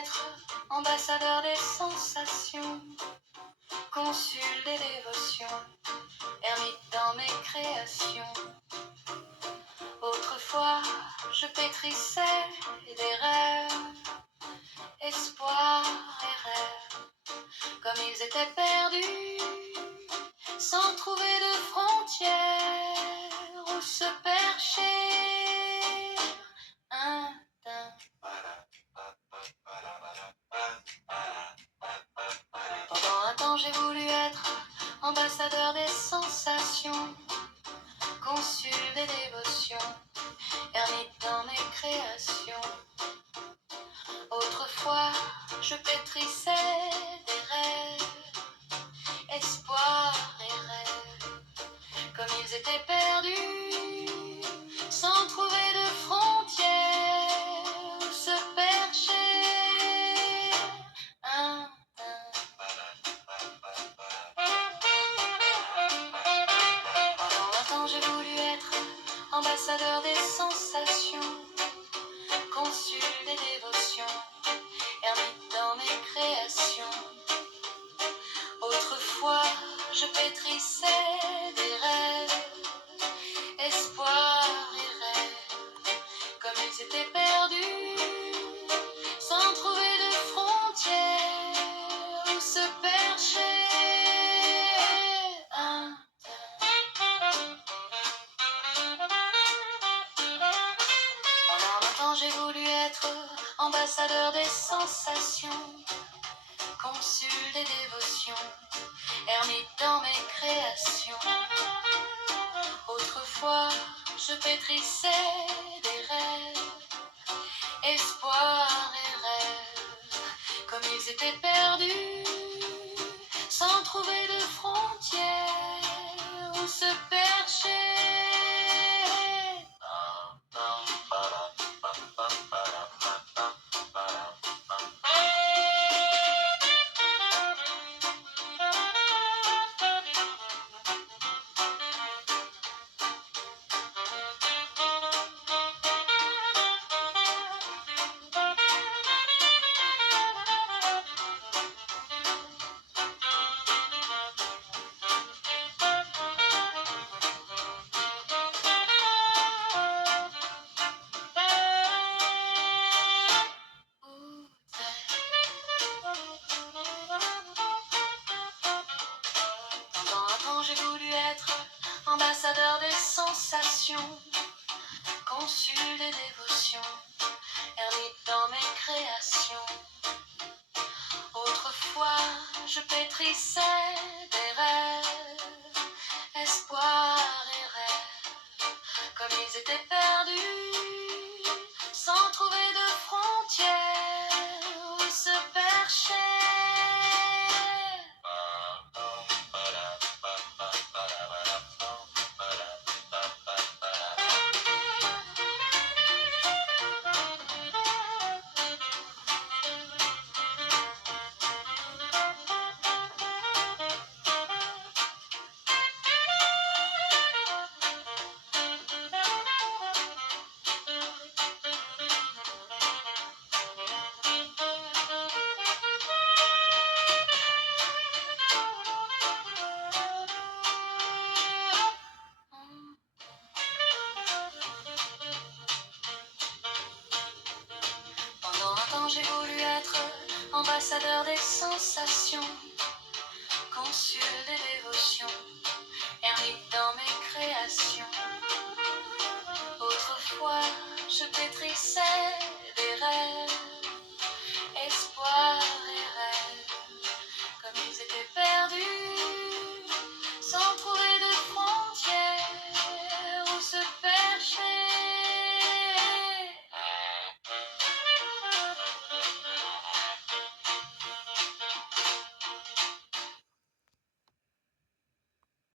être ambassadeur des sensations, consul des dévotions, ermite dans mes créations. Autrefois, je pétrissais des rêves, espoirs et rêves, comme ils étaient perdus, sans trouver de frontières où se percher. Pendant un temps, j'ai voulu être ambassadeur des sensations, consul des dévotions, ermite dans mes créations. Autrefois, je pétrissais des rêves, espoirs et rêves, comme ils étaient perdus, sans trouver de frontières où se percher. Pendant un temps, j'ai voulu être ambassadeur des sensations, consul des dévotions, ermite dans mes créations. Autrefois, je pétrissais des rêves, espoirs et rêves, comme ils étaient perdus, sans trouver de frontières où se percher. Pendant longtemps, j'ai voulu être ambassadeur des sensations, consul des dévotions, ermite dans mes créations. Autrefois, je pétrissais des rêves, espoirs et rêves, comme ils étaient perdus, sans trouver de frontières où se percher. J'ai voulu être ambassadeur des sensations, consul des dévotions, ermite dans mes créations. Autrefois, je pétrissais des rêves, espoirs et rêves, comme ils étaient perdus, sans trouver de frontières où se percher. J'ai voulu être ambassadeur des sensations, consul des dévotions, ermite dans mes créations. Autrefois, je pétrissais des rêves, espoirs et rêves, comme ils étaient perdus,